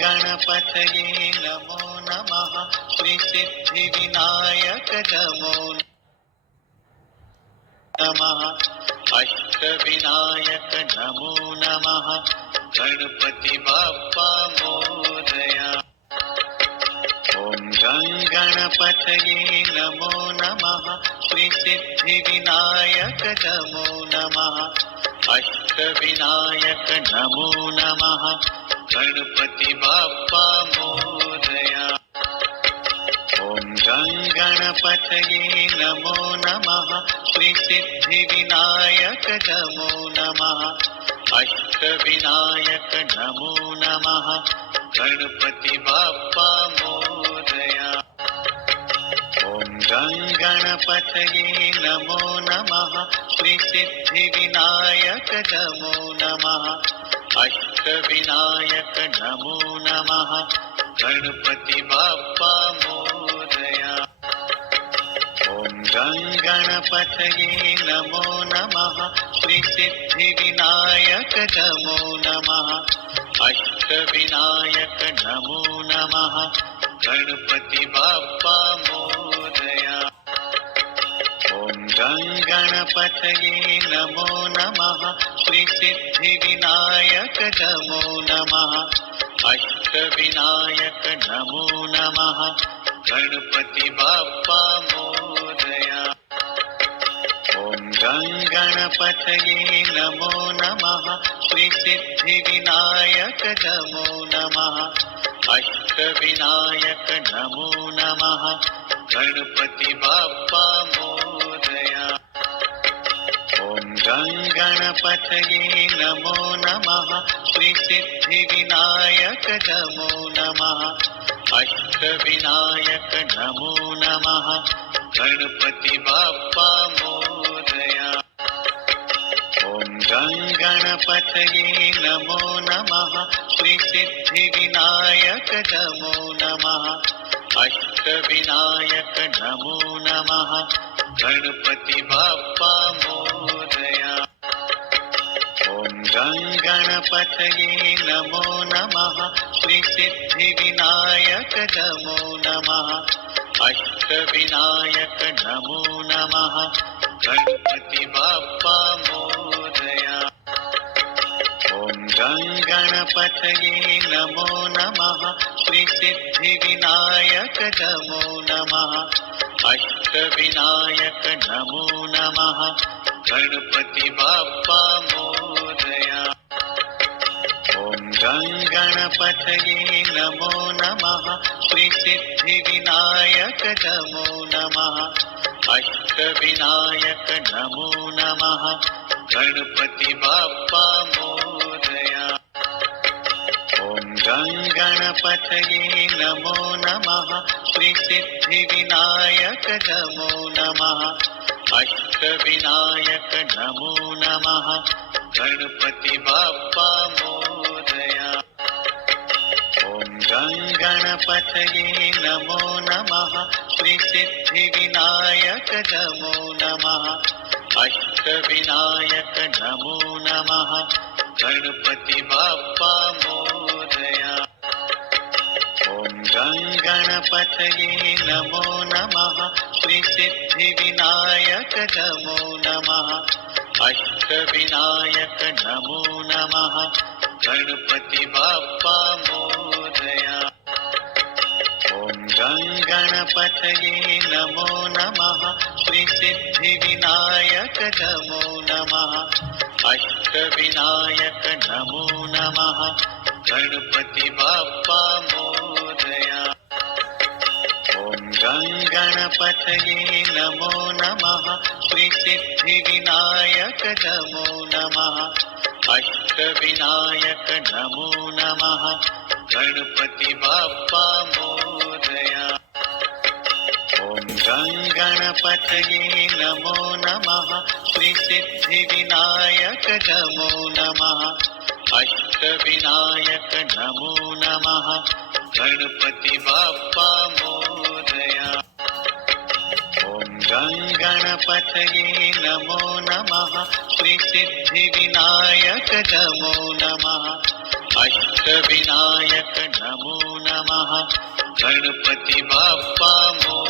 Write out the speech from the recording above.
गणपतये नमो नमः। श्री सिद्धिविनायक नमो नमः। अष्टविनायक नमो नमः। गणपति बाप्पा मोरया। ओम गणपतये नमो नमः। श्री सिद्धिविनायक नमो नमः। अष्टविनायक नमो नमः। गणपति बाप्पा मोरया। ओम गणपतये नमो नमः। श्री सिद्धिविनायक नमो नमः। अष्टविनायक नमो नमः। गणपति बाप्पा मोरया। ओम गणपतये नमो नमः। श्री सिद्धिविनायक नमो नमः। अष्टविनायक नमो नमः। गणपति बाप्पा मोरया। ओम गणपतये नमो नमः। श्री सिद्धिविनायक नमो नमः। अष्टविनायक नमो नमः। गणपति बाप्पा मोरया। ओम गणपतये नमो नमः। श्री सिद्धिविनायक नमो नमः। अष्टविनायक नमो नमः। गणपति बाप्पा मोरया। ओम गणपतये नमो नमः। श्री सिद्धिविनायक नमो नमः। अष्टविनायक नमो नमः। गणपति बाप्पा मोरया। ओम गणपतये नमो नमः। श्री सिद्धिविनायक नमो नमः। अष्टविनायक नमो नमः। गणपति बाप्पा मोरया। ओम गणपतये नमो नमः। श्री सिद्धिविनायक नमो नमः। अष्टविनायक नमो नमः। गणपति बाप्पा मोरया। ओम गणपतये नमो नमः। श्री सिद्धिविनायक नमो नमः। अष्टविनायक नमो नमः। गणपति बाप्पा मोरया। ओम गणपतये नमो नमः। श्री सिद्धिविनायक नमो नमः। अष्टविनायक नमो नमः। गणपति बाप्पा मोरया। ओम गणपतये नमो नमः। श्री सिद्धिविनायक नमो नमः। अष्टविनायक नमो नमः। गणपति बाप्पा मोरया। ओम गणपतये नमो नमः। श्री सिद्धिविनायक नमो नमः। अष्टविनायक नमो नमः। गणपति बाप्पा मोरया। ओम गणपतये नमो नमः। श्री सिद्धिविनायक नमो नमः। अष्टविनायक नमो नमः। गणपति बाप्पा मोरया। ओम गणपतये नमो नमः। श्री सिद्धिविनायक नमो नमः। अष्टविनायक नमो नमः। गणपति बाप्पा मोरया। ओम गणपतये नमो नमः। श्री सिद्धिविनायक नमो नमः। अष्टविनायक नमो नमः। गणपति बाप्पा मोरया। ओम गणपतये नमो नमः। श्री सिद्धिविनायक नमो नमः। अष्टविनायक नमो नमः। गणपति बाप्पा मोरया। ओम गणपतये नमो नमः। श्री सिद्धिविनायक नमो नमः। अष्टविनायक नमो नमः। गणपति बाप्पा मोरया। ओम गणपतये नमो नमः। श्री सिद्धिविनायक नमो नमः। अष्टविनायक नमो नमः गणपति बाप्पा मोरया।